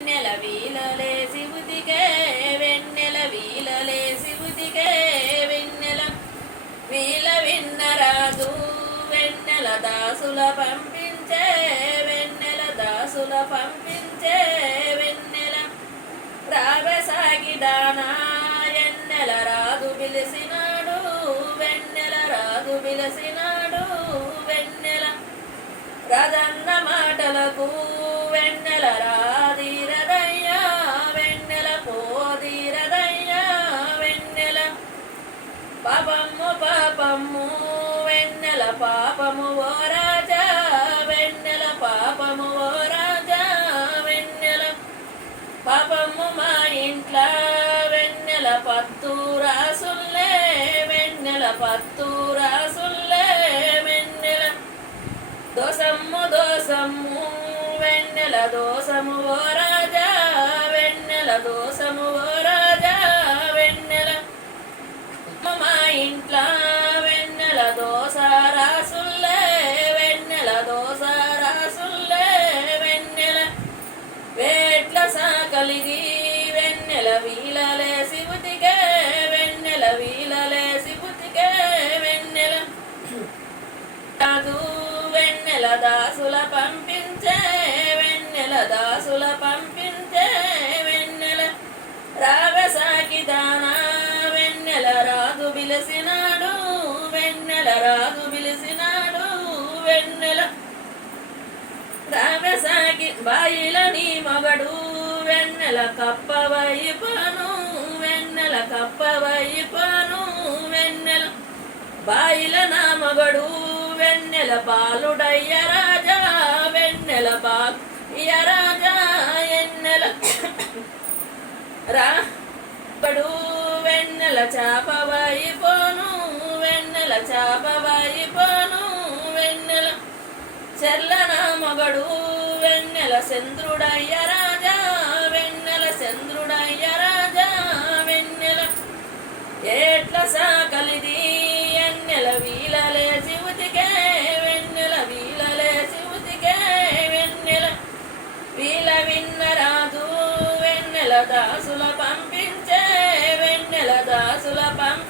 వెన్నెల వీలలే శివుతికే వెన్నెల వీలలే శివుతికే వెన్నెల వీల విన్నరాదు వెన్నెల దాసుల పంపించే వెన్నెల దాసుల పంపించే వెన్నెల రాగసాగిదానా ఎన్నెల రాదు పిలిసినాడు వెన్నెల రాదు పిలిసినాడు వెన్నెల రదన్న మాటలకు వెన్నెల రాదీరదయ్యా వెన్నెల పోదీరదయ్యా వెన్నెల పాపము పాపము వెన్నెల పాపము ఓ రాజా వెన్నెల పాపము ఓ రాజా వెన్నెల పాపము మా ఇంట్లో వెన్నెల పత్తు రాసుల్లే వెన్నెల పత్తు రాసుల్లే వెన్నెల దోసమ్ము దోసమ్ము వెన్నెల దోసము ఓ రాజా వెన్నెల దోసము ఓ రాజా వెన్నెల మా ఇంట్లో వెన్నెల దోస రాసుల్లే వెన్నెల దోస రాసుల్లే వెన్నెల వేట్ల సాకలిది వెన్నెల వీలలే శివుతికే వెన్నెల వీలలే శివుతికే వెన్నెల కాదు వెన్నెల దాసుల పంపించే వెన్నెల దాసుల పంపించే వెన్నెల రాగసాగిదానా వెన్నెల రాదు పిలిసినాడు వెన్నెల రాదు పిలిసినాడు వెన్నెల రాగసాగి బాయిల నీ మగడు వెన్నెల కప్పవైపోను వెన్నెల కప్పవైపోను వెన్నెల బాయిల నా మగడు వెన్నెల బాలుడయ్య రాజా వెన్నెల బాలుయ్య రాజా ఎన్నెల రాడు వెన్నెల చాపవైపోను వెన్నెల చాపవైపోను వెన్నెల చెల్లన మగడు వెన్నెల చంద్రుడయ్య రాజా వెన్నెల చంద్రుడయ్య రాజా వెన్నెల ఏట్ల సాకలిది ఎన్నెల వీలలే శివుతికే వెన్నెల వీలలే శివుతికే వెన్నెల వీల విన్నరాదు వెన్నెల దాసుల పంపించే వెన్నెల దాసుల పంపి